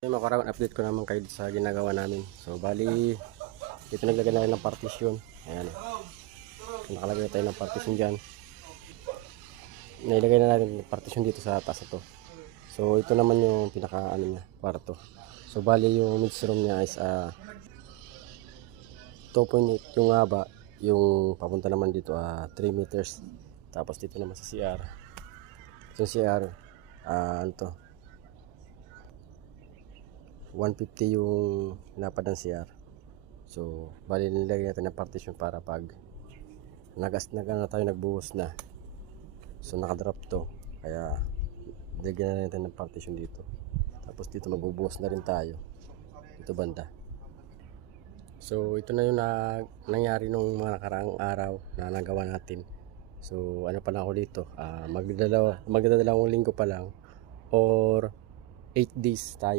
Yung makaraan update ko naman kayo sa ginagawa namin. So bali dito naglagay na rin ng partition. Ayan. So, nakalagay tayo ng partition dyan. Nailagay na natin ng partition dito sa taas ito. So ito naman yung pinaka ano niya, kwarto. So bali yung mid room niya is 2.8 yung haba, yung papunta naman dito 3 meters. Tapos dito naman sa CR. Yung CR ano to, 150 yung lapad ng CR. So bali nilagay natin ng partition para pag nagbuhos na, so nakadrop to, kaya lagyan na natin ng partition dito. Tapos dito magbubuhos na rin tayo dito banda. So ito na yung nangyari nung mga nakaraang araw na nagawa natin. So ano pa lang ako dito, magdadalawang linggo pa lang or 8 days tayo.